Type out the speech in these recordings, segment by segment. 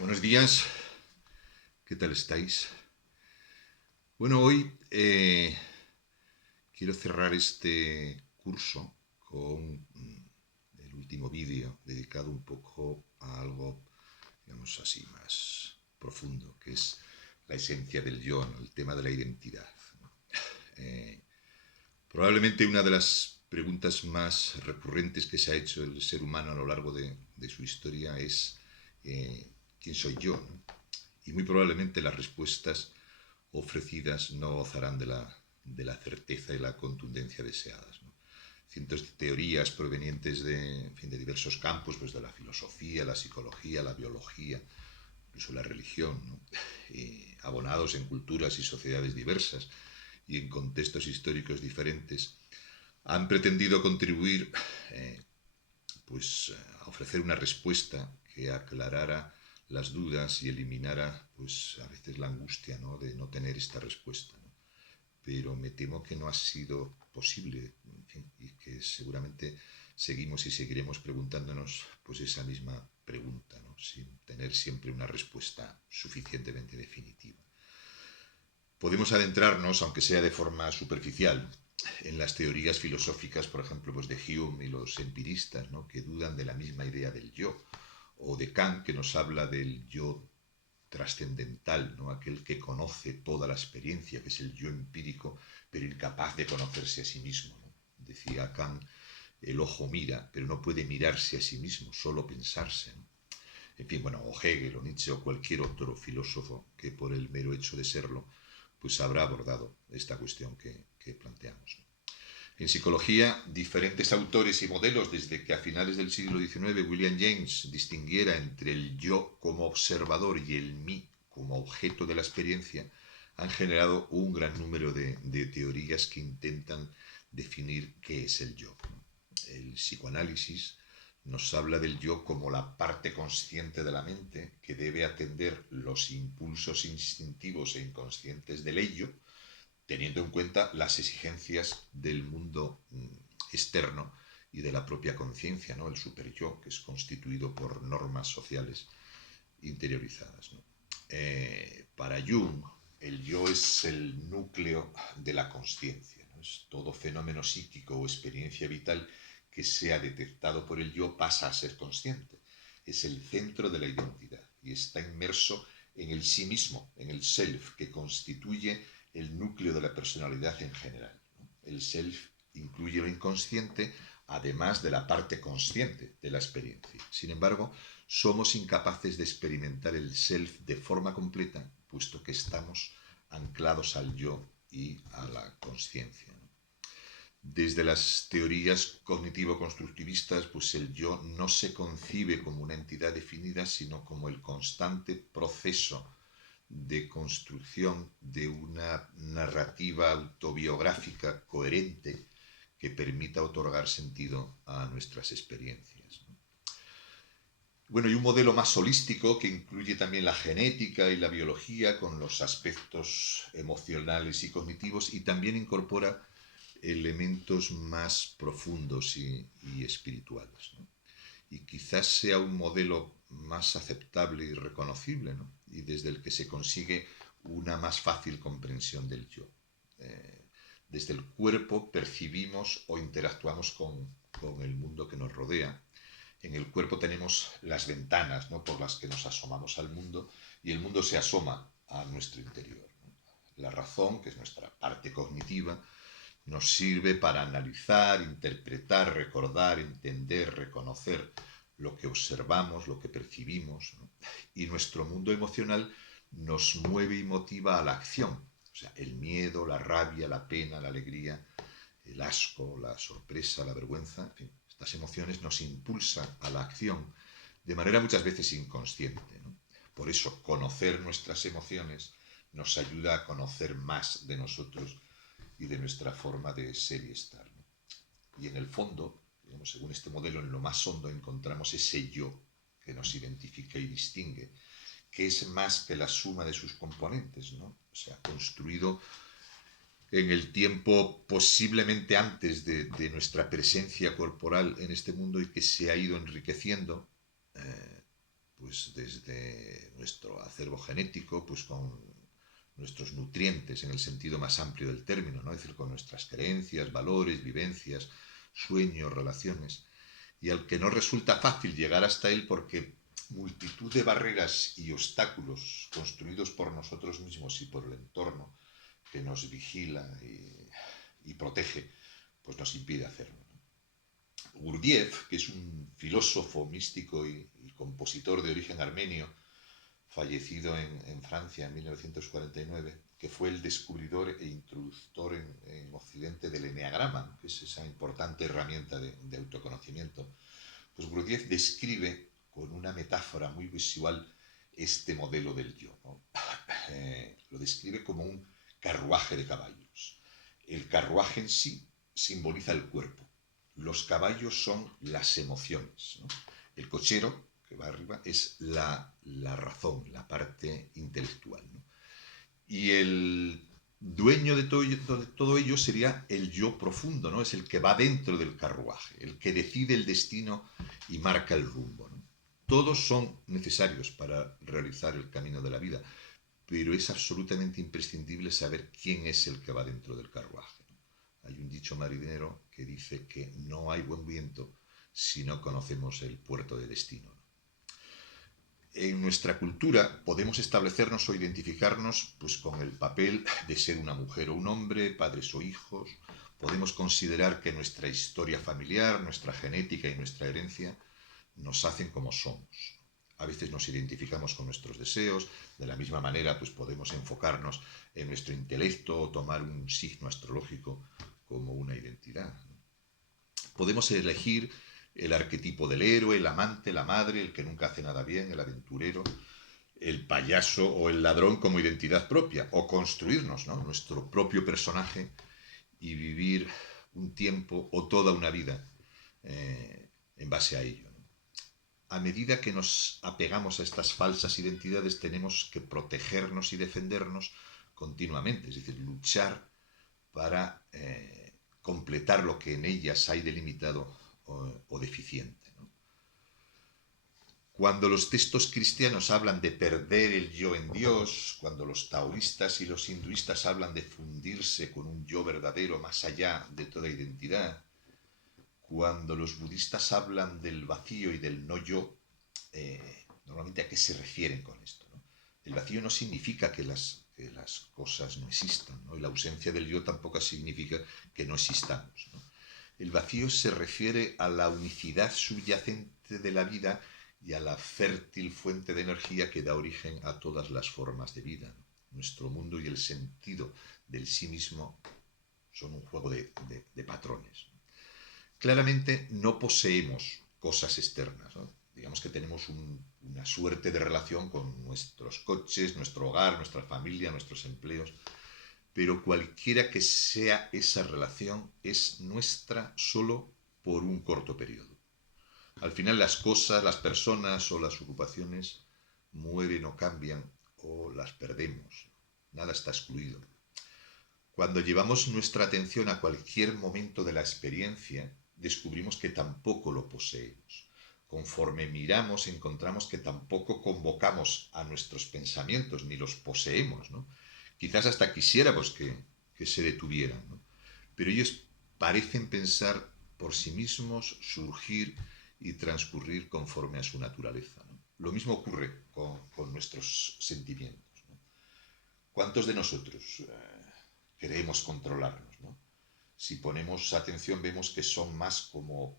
Buenos días, ¿qué tal estáis? Bueno, hoy quiero cerrar este curso con el último vídeo dedicado un poco a algo, digamos así, más profundo, que es la esencia del yo, ¿no? El tema de la identidad, ¿no? Eh, Probablemente una de las preguntas más recurrentes que se ha hecho el ser humano a lo largo de su historia es ¿quién soy yo? ¿No? Y muy probablemente las respuestas ofrecidas no gozarán de la certeza y la contundencia deseadas, ¿no? Cientos de teorías provenientes en fin, de diversos campos, pues de la filosofía, la psicología, la biología, incluso la religión, ¿no? Abonados en culturas y sociedades diversas y en contextos históricos diferentes, han pretendido contribuir a ofrecer una respuesta que aclarara las dudas y eliminara pues a veces la angustia, ¿no? De no tener esta respuesta, ¿no? Pero me temo que no ha sido posible, en fin, y que seguramente seguimos y seguiremos preguntándonos pues esa misma pregunta, ¿no? Sin tener siempre una respuesta suficientemente definitiva. Podemos adentrarnos, aunque sea de forma superficial, en las teorías filosóficas, por ejemplo, pues de Hume y los empiristas, ¿no? Que dudan de la misma idea del yo, o de Kant, que nos habla del yo trascendental, ¿no? Aquel que conoce toda la experiencia, que es el yo empírico, pero incapaz de conocerse a sí mismo, ¿no? Decía Kant, el ojo mira, pero no puede mirarse a sí mismo, solo pensarse, ¿no? En fin, bueno, o Hegel o Nietzsche o cualquier otro filósofo que por el mero hecho de serlo, pues habrá abordado esta cuestión que planteamos, ¿no? En psicología, diferentes autores y modelos, desde que a finales del siglo XIX William James distinguiera entre el yo como observador y el mí como objeto de la experiencia, han generado un gran número de teorías que intentan definir qué es el yo. El psicoanálisis nos habla del yo como la parte consciente de la mente que debe atender los impulsos instintivos e inconscientes del ello, teniendo en cuenta las exigencias del mundo externo y de la propia conciencia, ¿no? El superyo, que es constituido por normas sociales interiorizadas, ¿no? Para Jung, el yo es el núcleo de la conciencia, ¿no? Es todo fenómeno psíquico o experiencia vital que sea detectado por el yo pasa a ser consciente. Es el centro de la identidad y está inmerso en el sí mismo, en el self, que constituye el núcleo de la personalidad en general, ¿no? El self incluye lo inconsciente, además de la parte consciente de la experiencia. Sin embargo, somos incapaces de experimentar el self de forma completa, puesto que estamos anclados al yo y a la conciencia, ¿no? Desde las teorías cognitivo-constructivistas, pues el yo no se concibe como una entidad definida, sino como el constante proceso de construcción de una narrativa autobiográfica coherente que permita otorgar sentido a nuestras experiencias, ¿no? Bueno, y un modelo más holístico que incluye también la genética y la biología con los aspectos emocionales y cognitivos y también incorpora elementos más profundos y espirituales, ¿no? Y quizás sea un modelo más aceptable y reconocible, ¿no? Y desde el que se consigue una más fácil comprensión del yo. Eh, Desde el cuerpo percibimos o interactuamos con el mundo que nos rodea. En el cuerpo tenemos las ventanas, ¿no? Por las que nos asomamos al mundo y el mundo se asoma a nuestro interior, ¿no? La razón, que es nuestra parte cognitiva, nos sirve para analizar, interpretar, recordar, entender, reconocer lo que observamos, lo que percibimos, ¿no? Y nuestro mundo emocional nos mueve y motiva a la acción. O sea, el miedo, la rabia, la pena, la alegría, el asco, la sorpresa, la vergüenza, en fin, estas emociones nos impulsan a la acción de manera muchas veces inconsciente, ¿no? Por eso, conocer nuestras emociones nos ayuda a conocer más de nosotros y de nuestra forma de ser y estar, ¿no? Y en el fondo, digamos, según este modelo, en lo más hondo encontramos ese yo que nos identifica y distingue, que es más que la suma de sus componentes, ¿no? O sea, construido en el tiempo posiblemente antes de nuestra presencia corporal en este mundo y que se ha ido enriqueciendo pues desde nuestro acervo genético, pues con nuestros nutrientes en el sentido más amplio del término, ¿no? Es decir, con nuestras creencias, valores, vivencias, sueños, relaciones, y al que no resulta fácil llegar hasta él porque multitud de barreras y obstáculos construidos por nosotros mismos y por el entorno que nos vigila y protege, pues nos impide hacerlo. Gurdjieff, que es un filósofo místico y compositor de origen armenio, fallecido en Francia en 1949, que fue el descubridor e introductor en Occidente del eneagrama, que es esa importante herramienta de autoconocimiento. Pues Gurdjieff describe con una metáfora muy visual este modelo del yo, ¿no? Lo describe como un carruaje de caballos. El carruaje en sí simboliza el cuerpo. Los caballos son las emociones, ¿no? El cochero, que va arriba, es la razón, la parte intelectual, ¿no? Y el dueño de todo ello sería el yo profundo, ¿no? Es el que va dentro del carruaje, el que decide el destino y marca el rumbo, ¿no? Todos son necesarios para realizar el camino de la vida, pero es absolutamente imprescindible saber quién es el que va dentro del carruaje, ¿no? Hay un dicho marinero que dice que no hay buen viento si no conocemos el puerto de destino, ¿no? En nuestra cultura podemos establecernos o identificarnos pues, con el papel de ser una mujer o un hombre, padres o hijos. Podemos considerar que nuestra historia familiar, nuestra genética y nuestra herencia nos hacen como somos. A veces nos identificamos con nuestros deseos, de la misma manera pues podemos enfocarnos en nuestro intelecto o tomar un signo astrológico como una identidad. Podemos elegir el arquetipo del héroe, el amante, la madre, el que nunca hace nada bien, el aventurero, el payaso o el ladrón como identidad propia, o construirnos, ¿no?, nuestro propio personaje y vivir un tiempo o toda una vida en base a ello, ¿no? A medida que nos apegamos a estas falsas identidades tenemos que protegernos y defendernos continuamente, es decir, luchar para completar lo que en ellas hay delimitado o deficiente, ¿no? Cuando los textos cristianos hablan de perder el yo en Dios, cuando los taoístas y los hinduistas hablan de fundirse con un yo verdadero más allá de toda identidad, cuando los budistas hablan del vacío y del no yo, normalmente ¿a qué se refieren con esto, ¿no? El vacío no significa que las cosas no existan, ¿no? Y la ausencia del yo tampoco significa que no existamos, ¿no? El vacío se refiere a la unicidad subyacente de la vida y a la fértil fuente de energía que da origen a todas las formas de vida, ¿no? Nuestro mundo y el sentido del sí mismo son un juego de patrones, ¿no? Claramente no poseemos cosas externas, ¿no? Digamos que tenemos una suerte de relación con nuestros coches, nuestro hogar, nuestra familia, nuestros empleos, pero cualquiera que sea esa relación es nuestra solo por un corto periodo. Al final las cosas, las personas o las ocupaciones mueren o cambian o las perdemos. Nada está excluido. Cuando llevamos nuestra atención a cualquier momento de la experiencia, descubrimos que tampoco lo poseemos. Conforme miramos, encontramos que tampoco convocamos a nuestros pensamientos, ni los poseemos, ¿no? Quizás hasta quisiéramos que se detuvieran, ¿no? Pero ellos parecen pensar por sí mismos, surgir y transcurrir conforme a su naturaleza, ¿no? Lo mismo ocurre con nuestros sentimientos, ¿no? ¿Cuántos de nosotros queremos controlarnos, ¿no? Si ponemos atención vemos que son más como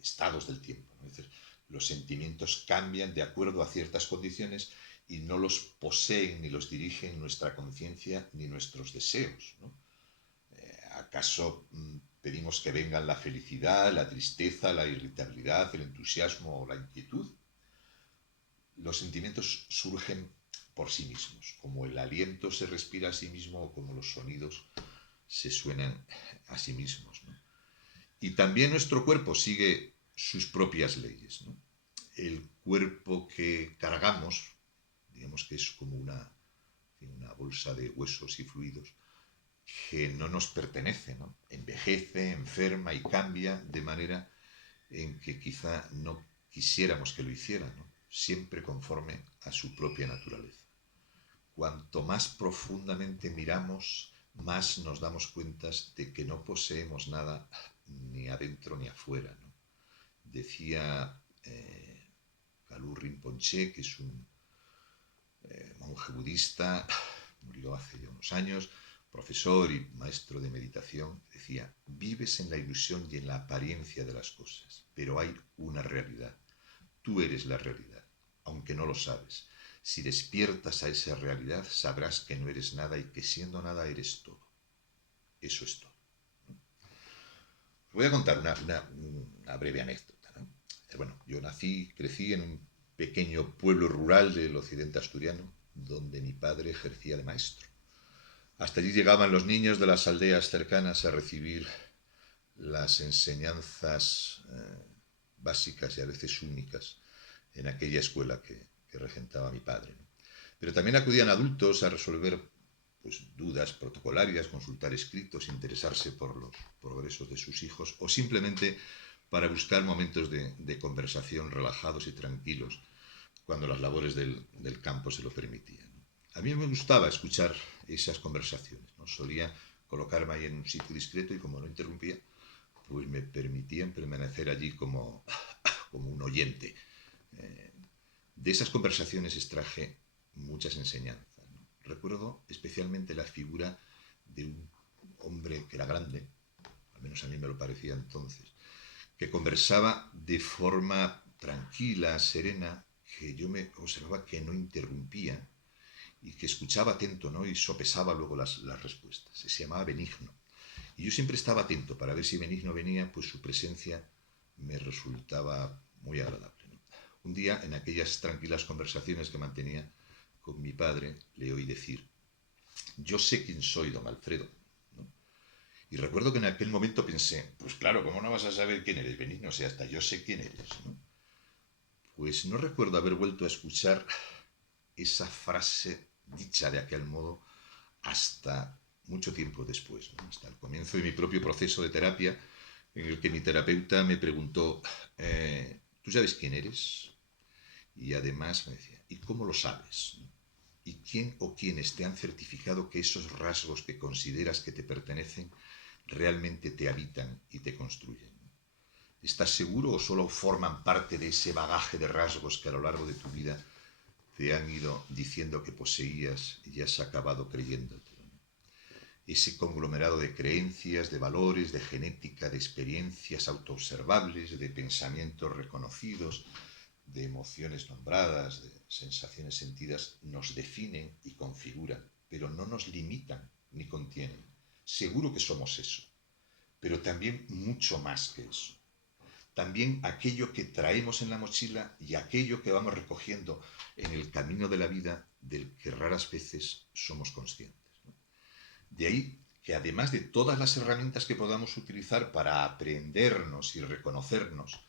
estados del tiempo, ¿no? Es decir, los sentimientos cambian de acuerdo a ciertas condiciones y no los poseen ni los dirigen nuestra conciencia ni nuestros deseos, ¿no? ¿Acaso pedimos que vengan la felicidad, la tristeza, la irritabilidad, el entusiasmo o la inquietud? Los sentimientos surgen por sí mismos, como el aliento se respira a sí mismo o como los sonidos se suenan a sí mismos, ¿no? Y también nuestro cuerpo sigue sus propias leyes, ¿no? El cuerpo que cargamos, digamos que es como una bolsa de huesos y fluidos, que no nos pertenece, ¿no? Envejece, enferma y cambia de manera en que quizá no quisiéramos que lo hiciera, ¿no? Siempre conforme a su propia naturaleza. Cuanto más profundamente miramos, más nos damos cuenta de que no poseemos nada ni adentro ni afuera, ¿no? Decía Kalu Rinpoche, que es un monje budista, murió hace ya unos años, profesor y maestro de meditación, decía: vives en la ilusión y en la apariencia de las cosas, pero hay una realidad. Tú eres la realidad, aunque no lo sabes. Si despiertas a esa realidad, sabrás que no eres nada y que siendo nada eres todo. Eso es todo. Os voy a contar una breve anécdota, ¿no? Bueno, yo crecí en un pequeño pueblo rural del occidente asturiano, donde mi padre ejercía de maestro. Hasta allí llegaban los niños de las aldeas cercanas a recibir las enseñanzas básicas y a veces únicas en aquella escuela que regentaba mi padre, ¿no? Pero también acudían adultos a resolver pues, dudas protocolarias, consultar escritos, interesarse por los progresos de sus hijos o simplemente para buscar momentos de conversación relajados y tranquilos cuando las labores del campo se lo permitían, ¿no? A mí me gustaba escuchar esas conversaciones, ¿no? Solía colocarme ahí en un sitio discreto y como no interrumpía, pues me permitían permanecer allí como un oyente. De esas conversaciones extraje muchas enseñanzas, ¿no? Recuerdo especialmente la figura de un hombre que era grande, al menos a mí me lo parecía entonces, que conversaba de forma tranquila, serena, que yo me observaba que no interrumpía y que escuchaba atento, ¿no? Y sopesaba luego las respuestas. Se llamaba Benigno. Y yo siempre estaba atento para ver si Benigno venía, pues su presencia me resultaba muy agradable, ¿no? Un día, en aquellas tranquilas conversaciones que mantenía con mi padre, le oí decir: yo sé quién soy, don Alfredo, ¿no? Y recuerdo que en aquel momento pensé, pues claro, ¿cómo no vas a saber quién eres, Benigno? O sea, hasta yo sé quién eres, ¿no? Pues no recuerdo haber vuelto a escuchar esa frase dicha de aquel modo hasta mucho tiempo después, ¿no? Hasta el comienzo de mi propio proceso de terapia, en el que mi terapeuta me preguntó, ¿tú sabes quién eres? Y además me decía, ¿y cómo lo sabes? ¿Y quién o quiénes te han certificado que esos rasgos que consideras que te pertenecen realmente te habitan y te construyen? ¿Estás seguro o solo forman parte de ese bagaje de rasgos que a lo largo de tu vida te han ido diciendo que poseías y has acabado creyéndote? Ese conglomerado de creencias, de valores, de genética, de experiencias autoobservables, de pensamientos reconocidos, de emociones nombradas, de sensaciones sentidas, nos definen y configuran, pero no nos limitan ni contienen. Seguro que somos eso, pero también mucho más que eso. También aquello que traemos en la mochila y aquello que vamos recogiendo en el camino de la vida del que raras veces somos conscientes, ¿no? De ahí que además de todas las herramientas que podamos utilizar para aprendernos y reconocernos,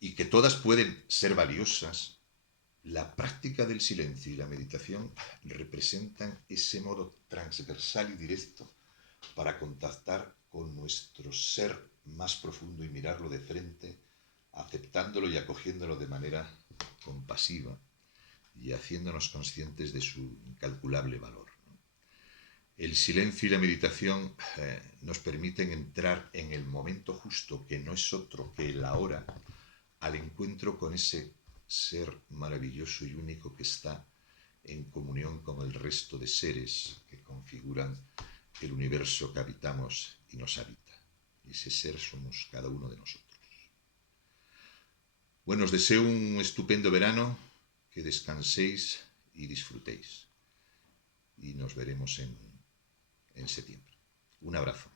y que todas pueden ser valiosas, la práctica del silencio y la meditación representan ese modo transversal y directo para contactar con nuestro ser más profundo y mirarlo de frente, aceptándolo y acogiéndolo de manera compasiva y haciéndonos conscientes de su incalculable valor. El silencio y la meditación nos permiten entrar en el momento justo, que no es otro que el ahora, al encuentro con ese ser maravilloso y único que está en comunión con el resto de seres que configuran el universo que habitamos y nos habita. Ese ser somos cada uno de nosotros. Bueno, os deseo un estupendo verano, que descanséis y disfrutéis. Y nos veremos en septiembre. Un abrazo.